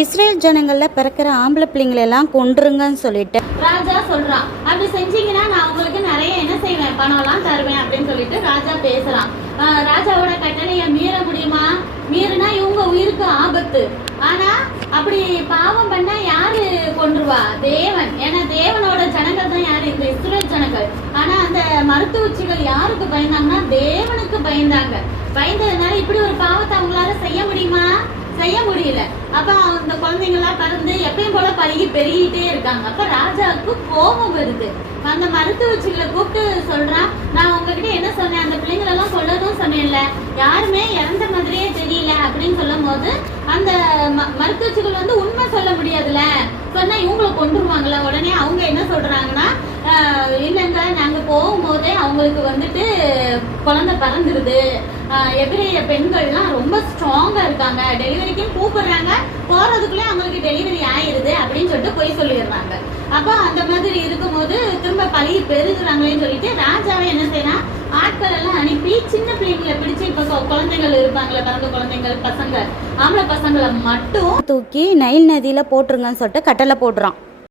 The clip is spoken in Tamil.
இஸ்ரேல் ஜனங்களில் பிறக்கிற ஆம்பளை பிள்ளைங்களை எல்லாம் கொன்றுங்கன்னு சொல்லிட்டு ராஜா சொல்றான். அப்படி செஞ்சீங்கன்னா நான் உங்களுக்கு நிறைய என்ன செய்வேன், பணம்லாம் தருவேன் அப்படின்னு சொல்லிட்டு ராஜா பேசுறான். ராஜாவோட கட்டளையை மீற முடியுமா? மீறினா இவங்க உயிருக்கு ஆபத்து. ஆனா அப்படி பாவம் பண்ணா யாரு கொன்றுவா? தேவன். ஏன்னா தேவனோட ஜனங்கள் தான் யாரு? இந்த இஸ்ரேல் ஜனங்கள். ஆனா அந்த மருத்துவச்சிகள் யாருக்கு பயந்தாங்கன்னா தேவனுக்கு பயந்தாங்க. பயந்ததுனால இப்படி ஒரு பாவத்தை அவங்களால செய்ய முடியுமா? செய்ய முடியல. அப்ப அந்த குழந்தைங்களாம் பறந்து எப்பயும் போல பழகி பெருகிட்டே இருக்காங்க. அப்ப ராஜாவுக்கு கோபம் வருது. அந்த மருத்துவச்சிகளை கூப்பிட்டு சொல்றான், நான் உங்ககிட்ட என்ன சொன்னேன், அந்த பிள்ளைங்களெல்லாம் கொல்லதும் சொன்னேன்ல, யாருமே இறந்த மாதிரியே தெரியல அப்படின்னு சொல்லும் போது அந்த மருத்துவச்சிகள் வந்து உண்மை சொல்ல முடியாதுல்ல, சொன்னா இவங்களை கொண்டுருவாங்களா. உடனே அவங்க என்ன சொல்றாங்கன்னா, இல்லைங்க நாங்க போகும்போதே அவங்களுக்கு வந்துட்டு குழந்தை பறந்துருது, எபிரேய பெண்கள்லாம் ரொம்ப ஸ்ட்ராங்கா இருக்காங்க, டெலிவரிக்கு கூப்பிடுறாங்க, போறதுக்குள்ளே அவங்களுக்கு டெலிவரி ஆயிருது அப்படின்னு சொல்லிட்டு போய் சொல்லிடுறாங்க. அப்போ அந்த மாதிரி இருக்கும்போது திரும்ப பழகி பெருகுறாங்களேன்னு சொல்லிட்டு ராஜாவை என்ன செய்யறான், ஆட்கள் எல்லாம் அனுப்பி சின்ன பிள்ளைங்களை பிடிச்சு, இப்போ குழந்தைகள் இருப்பாங்களே, பிறந்த குழந்தைகள், பசங்க, ஆம்பளை பசங்களை மட்டும் தூக்கி நைல் நதியில போட்டுருங்கன்னு சொல்லிட்டு கட்டளை போடுறான்.